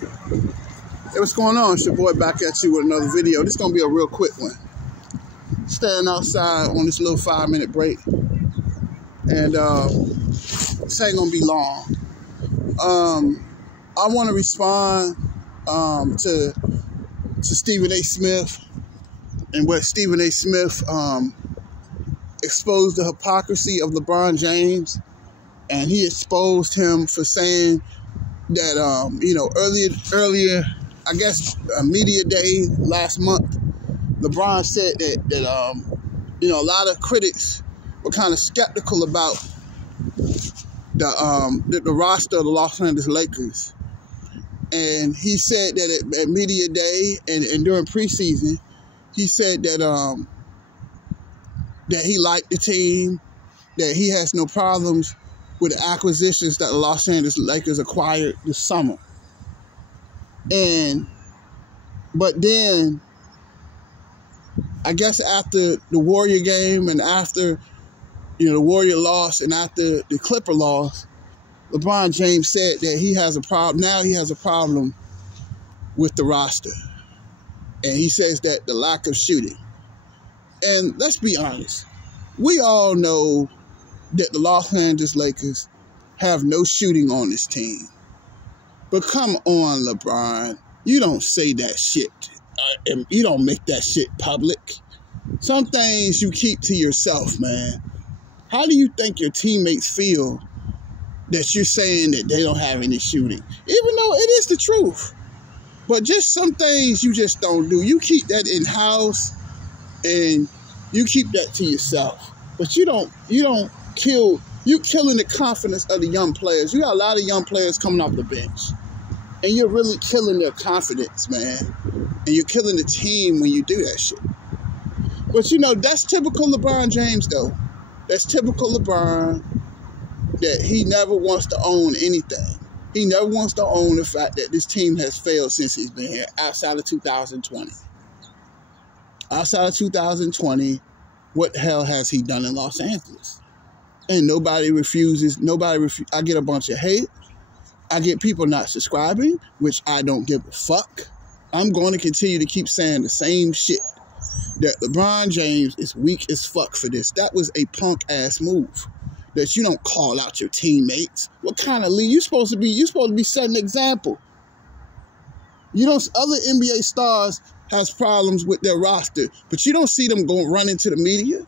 Hey, what's going on? It's your boy back at you with another video. This is going to be a real quick one. Standing outside on this little 5-minute break. And this ain't going to be long. I want to respond to Stephen A. Smith and what Stephen A. Smith exposed the hypocrisy of LeBron James. And he exposed him for saying that, earlier, I guess, media day last month, LeBron said that a lot of critics were kind of skeptical about the roster of the Los Angeles Lakers. And he said that at media day and during preseason, he said that that he liked the team, that he has no problems with the acquisitions that the Los Angeles Lakers acquired this summer. But then, I guess after the Warrior game and after, the Warrior loss and after the Clipper loss, LeBron James said that he has a problem. Now he has a problem with the roster. And he says that the lack of shooting. And let's be honest. We all know that the Los Angeles Lakers have no shooting on this team. But come on, LeBron. You don't say that shit. You don't make that shit public. Some things you keep to yourself, man. How do you think your teammates feel that you're saying that they don't have any shooting? Even though it is the truth. But just some things you just don't do. You keep that in-house and you keep that to yourself. But you don't kill. You're killing the confidence of the young players. You got a lot of young players coming off the bench. And you're really killing their confidence, man. And you're killing the team when you do that shit. But, that's typical LeBron James, though. That's typical LeBron, that he never wants to own anything. He never wants to own the fact that this team has failed since he's been here, outside of 2020. Outside of 2020, what the hell has he done in Los Angeles? And nobody refuses. I get a bunch of hate. I get people not subscribing, which I don't give a fuck. I'm going to continue to keep saying the same shit. That LeBron James is weak as fuck for this. That was a punk-ass move. That you don't call out your teammates. What kind of league? You're supposed to be setting an example. Other NBA stars has problems with their roster, but you don't see them run into the media.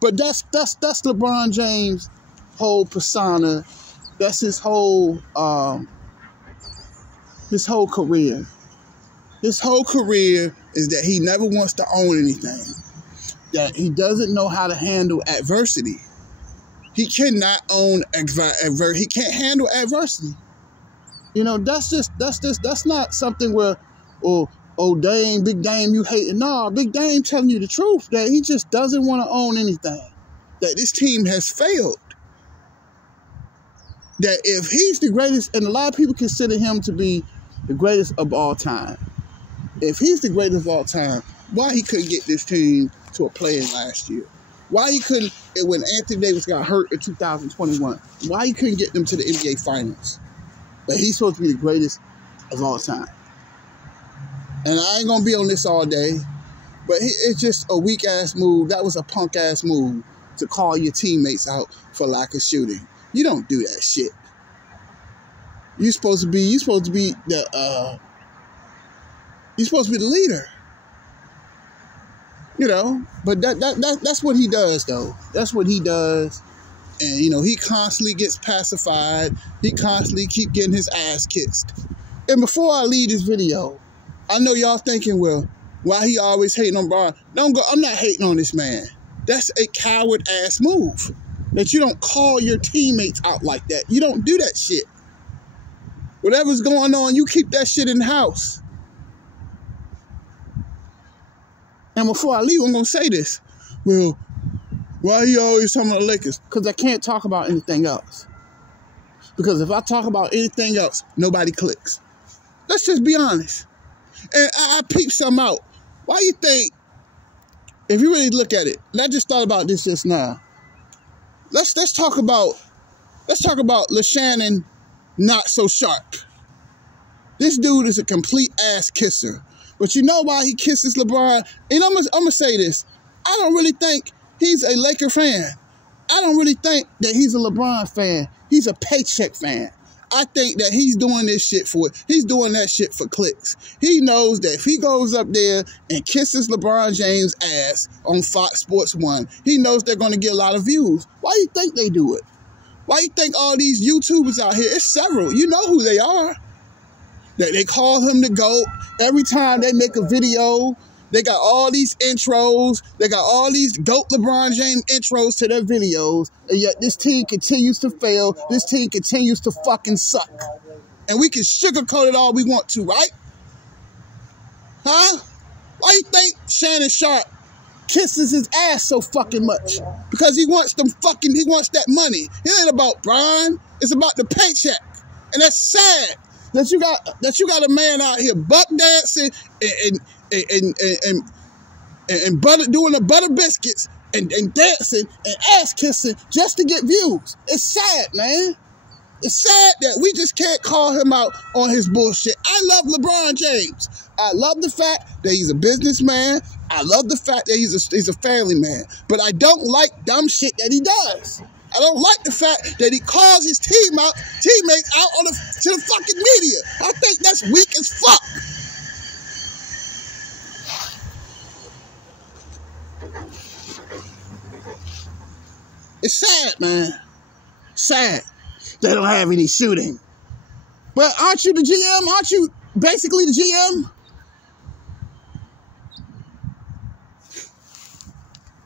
But that's LeBron James' whole persona. That's his whole career. His whole career is that he never wants to own anything. That he doesn't know how to handle adversity. He cannot own adversity. He can't handle adversity. That's not something where, Dame, Big Dame, you hating. No, Big Dame telling you the truth. That he just doesn't want to own anything. That this team has failed. That if he's the greatest, and a lot of people consider him to be the greatest of all time. If he's the greatest of all time, why he couldn't get this team to a play-in last year? Why he couldn't, when Anthony Davis got hurt in 2021, why he couldn't get them to the NBA Finals? But he's supposed to be the greatest of all time. And I ain't going to be on this all day, but it's just a weak-ass move. That was a punk-ass move to call your teammates out for lack of shooting. You don't do that shit. You're supposed to be the leader. But that's what he does, though. That's what he does. And, he constantly gets pacified. He constantly keep getting his ass kissed. And before I leave this video, I know y'all thinking, well, why he always hating on Brian? I'm not hating on this man. That's a coward-ass move. That you don't call your teammates out like that. You don't do that shit. Whatever's going on, you keep that shit in the house. And before I leave, I'm going to say this. Well, why he always talking about the Lakers? Because I can't talk about anything else. Because if I talk about anything else, nobody clicks. Let's just be honest. And I peeped something out. Why you think, if you really look at it, and I just thought about this just now. Let's talk about LeShannon not so sharp. This dude is a complete ass kisser. But you know why he kisses LeBron? And I'm gonna say this. I don't really think he's a Laker fan. I don't really think that he's a LeBron fan. He's a paycheck fan. I think that he's doing this shit he's doing that shit for clicks. He knows that if he goes up there and kisses LeBron James' ass on Fox Sports 1, he knows they're going to get a lot of views. Why do you think they do it? Why do you think all these YouTubers out here, it's several, you know who they are. That they call him the GOAT. Every time they make a video, they got all these intros. They got all these GOAT LeBron James intros to their videos. And yet this team continues to fail. This team continues to fucking suck. And we can sugarcoat it all we want to, right? Huh? Why you think Shannon Sharp kisses his ass so fucking much? Because he wants that money. It ain't about Brian. It's about the paycheck. And that's sad that you got a man out here buck dancing and butter, doing the butter biscuits and dancing and ass kissing just to get views. It's sad, man. It's sad that we just can't call him out on his bullshit. I love LeBron James. I love the fact that he's a businessman. I love the fact that he's a family man. But I don't like dumb shit that he does. I don't like the fact that he calls his teammates out to the fucking media. I think that's weak as fuck. It's sad, man. Sad. They don't have any shooting. But aren't you the GM? Aren't you basically the GM?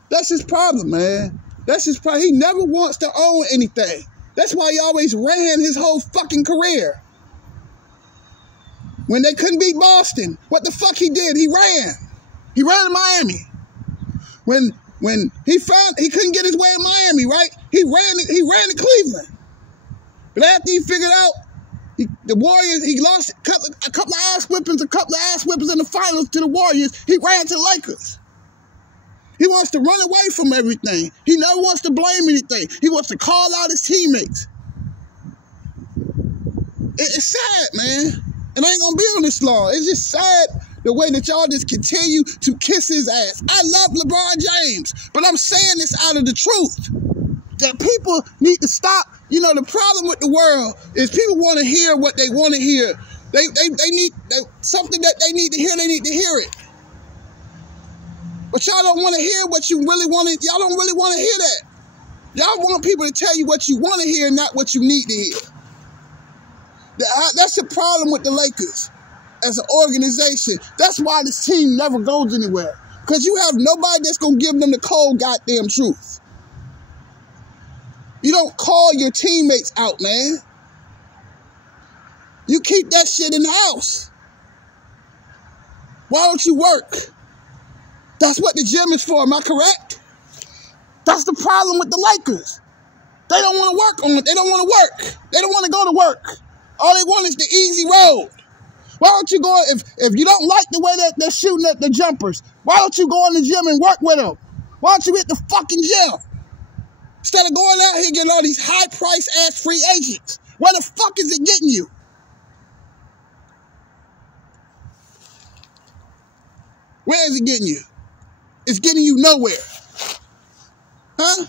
That's his problem, man. That's his problem. He never wants to own anything. That's why he always ran his whole fucking career. When they couldn't beat Boston, what the fuck he did? He ran. He ran to Miami. When he couldn't get his way in Miami, right? He ran to Cleveland. But after he figured out the Warriors, he lost a couple of ass whippings in the finals to the Warriors, he ran to the Lakers. He wants to run away from everything. He never wants to blame anything. He wants to call out his teammates. It's sad, man. And I ain't gonna be on this long. It's just sad the way that y'all just continue to kiss his ass. I love LeBron James, but I'm saying this out of the truth. That people need to stop. You know, the problem with the world is people want to hear what they want to hear. They need something that they need to hear, they need to hear it. But y'all don't want to hear what you really want to, y'all don't really want to hear that. Y'all want people to tell you what you want to hear, not what you need to hear. That's the problem with the Lakers as an organization. That's why this team never goes anywhere. Because you have nobody that's going to give them the cold goddamn truth. You don't call your teammates out, man. You keep that shit in the house. Why don't you work? That's what the gym is for, am I correct? That's the problem with the Lakers. They don't want to work on it. They don't want to work. They don't want to go to work. All they want is the easy road. Why don't you go, if you don't like the way that they're shooting at the jumpers, why don't you go in the gym and work with them? Why don't you hit the fucking gym? Instead of going out here getting all these high-priced ass free agents. Where the fuck is it getting you? Where is it getting you? It's getting you nowhere. Huh?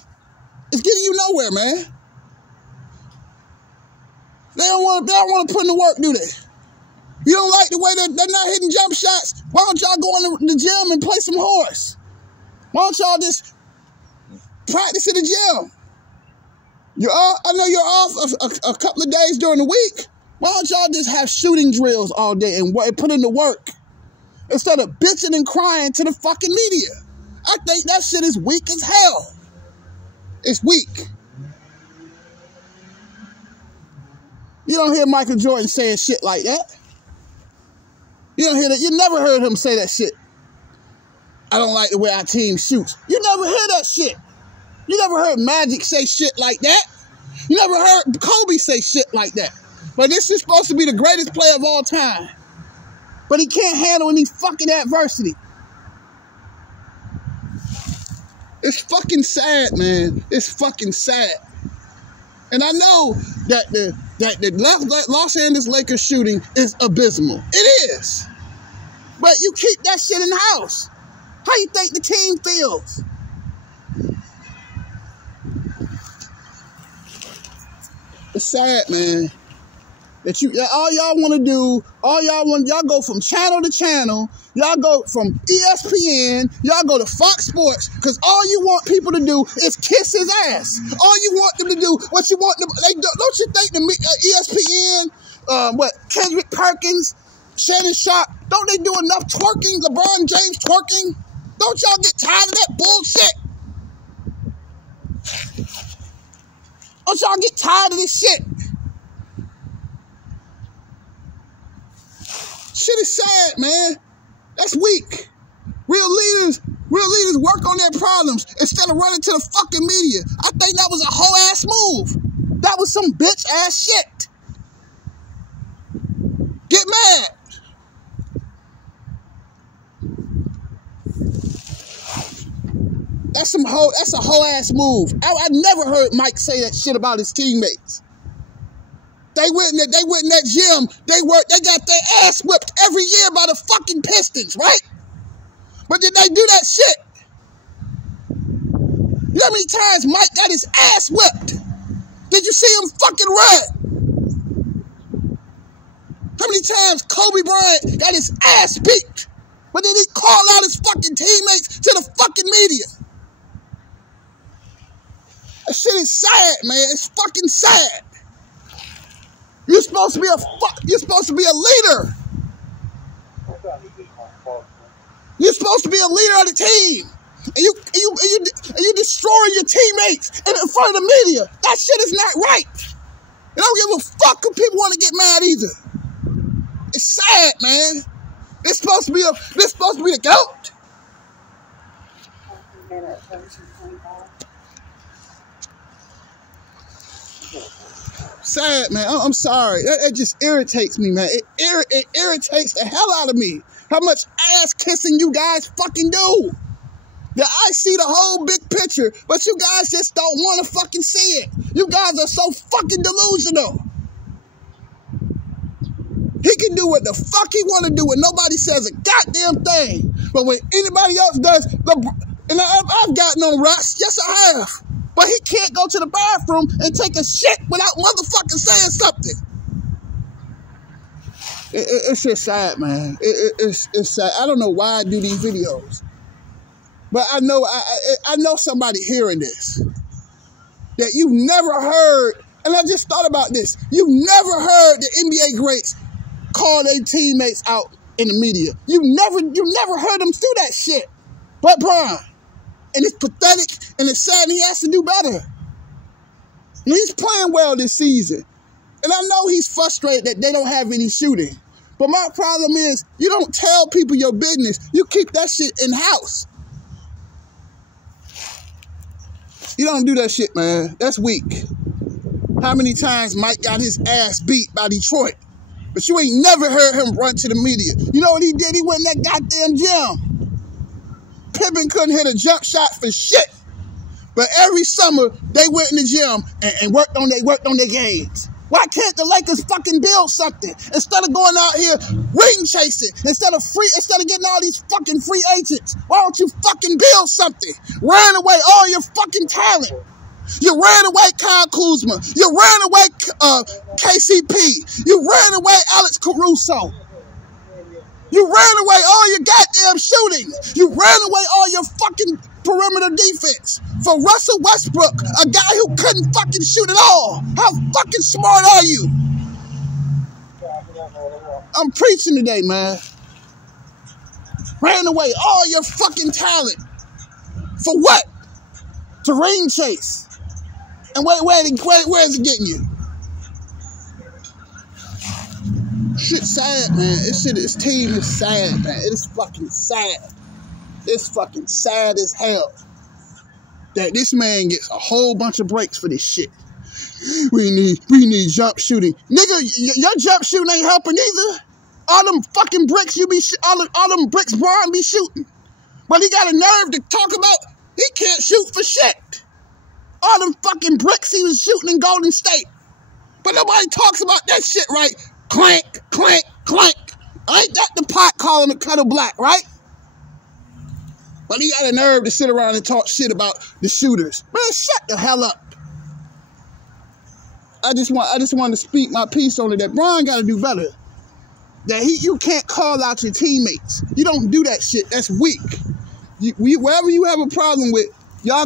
It's getting you nowhere, man. They don't want to put in the work, do they? You don't like the way they're not hitting jump shots? Why don't y'all go in the gym and play some horse? Why don't y'all just practice in the gym? I know you're off a couple of days during the week. Why don't y'all just have shooting drills all day and put in the work? Instead of bitching and crying to the fucking media. I think that shit is weak as hell. It's weak. You don't hear Michael Jordan saying shit like that. You don't hear that. You never heard him say that shit. I don't like the way our team shoots. You never hear that shit. You never heard Magic say shit like that. You never heard Kobe say shit like that. But this is supposed to be the greatest player of all time. But he can't handle any fucking adversity. It's fucking sad, man. It's fucking sad. And I know that that the Los Angeles Lakers shooting is abysmal. It is. But you keep that shit in the house. How you think the team feels? It's sad, man. That all y'all want to do, y'all go from channel to channel, y'all go from ESPN, y'all go to Fox Sports, because all you want people to do is kiss his ass. All you want them to do, what you want them, don't you think the ESPN, Kendrick Perkins, Shannon Sharp, don't they do enough twerking, LeBron James twerking? Don't y'all get tired of that bullshit? Don't y'all get tired of this shit? Shit is sad, man. That's weak. Real leaders work on their problems instead of running to the fucking media. I think that was a whole ass move. That was some bitch ass shit. Get mad. That's a whole ass move. I never heard Mike say that shit about his teammates. They went in that gym, they got their ass whipped every year by the fucking Pistons, right? But did they do that shit? You know how many times Mike got his ass whipped? Did you see him fucking run? How many times Kobe Bryant got his ass beat? But then he called out his fucking teammates to the fucking media. That shit is sad, man. It's fucking sad. You're supposed to be a leader. You're supposed to be a leader of the team. And you destroying your teammates in front of the media. That shit is not right. I don't give a fuck if people want to get mad either. It's sad, man. This supposed to be the GOAT. Sad, man. I'm sorry. That just irritates me, man. It irritates the hell out of me. How much ass kissing you guys fucking do. Yeah, I see the whole big picture, but you guys just don't want to fucking see it. You guys are so fucking delusional. He can do what the fuck he want to do and nobody says a goddamn thing. But when anybody else does, and I've gotten on Russ, yes I have. But he can't go to the bathroom and take a shit without motherfucking saying something. It's just sad, man. It's sad. I don't know why I do these videos. But I know somebody hearing this. That you've never heard, and I just thought about this. You've never heard the NBA greats call their teammates out in the media. You never heard them do that shit. But Bron. And it's pathetic, and it's sad, and he has to do better. And he's playing well this season. And I know he's frustrated that they don't have any shooting. But my problem is, you don't tell people your business. You keep that shit in-house. You don't do that shit, man. That's weak. How many times Mike got his ass beat by Detroit? But you ain't never heard him run to the media. You know what he did? He went in that goddamn gym. Pippen couldn't hit a jump shot for shit. But every summer, they went in the gym and worked on their games. Why can't the Lakers fucking build something? Instead of going out here ring chasing, instead of getting all these fucking free agents, why don't you fucking build something? Ran away all your fucking talent. You ran away Kyle Kuzma. You ran away KCP. You ran away Alex Caruso. You ran away all your goddamn shooting. You ran away all your fucking perimeter defense for Russell Westbrook, a guy who couldn't fucking shoot at all. How fucking smart are you? I'm preaching today, man. Ran away all your fucking talent. For what? To ring chase. And where is it getting you? Shit's sad, man. This team is sad, man. It is fucking sad. It's fucking sad as hell that this man gets a whole bunch of breaks for this shit. We need jump shooting. Nigga, your jump shooting ain't helping either. All them fucking bricks all them bricks Bron be shooting. But he got a nerve to talk about he can't shoot for shit. All them fucking bricks he was shooting in Golden State. But nobody talks about that shit, right? Clank, clank, clank. Ain't that the pot calling the kettle black, right? But he got a nerve to sit around and talk shit about the shooters. Man, shut the hell up. I just want to speak my piece on it, that Bron got to do better. That you can't call out your teammates. You don't do that shit. That's weak. Wherever you have a problem with, y'all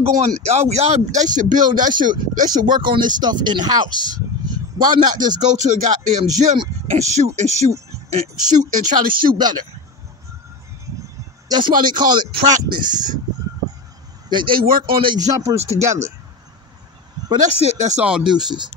they should build, they should work on this stuff in house. Why not just go to a goddamn gym and shoot and try to shoot better? That's why they call it practice. They work on their jumpers together. But that's it. That's all, deuces.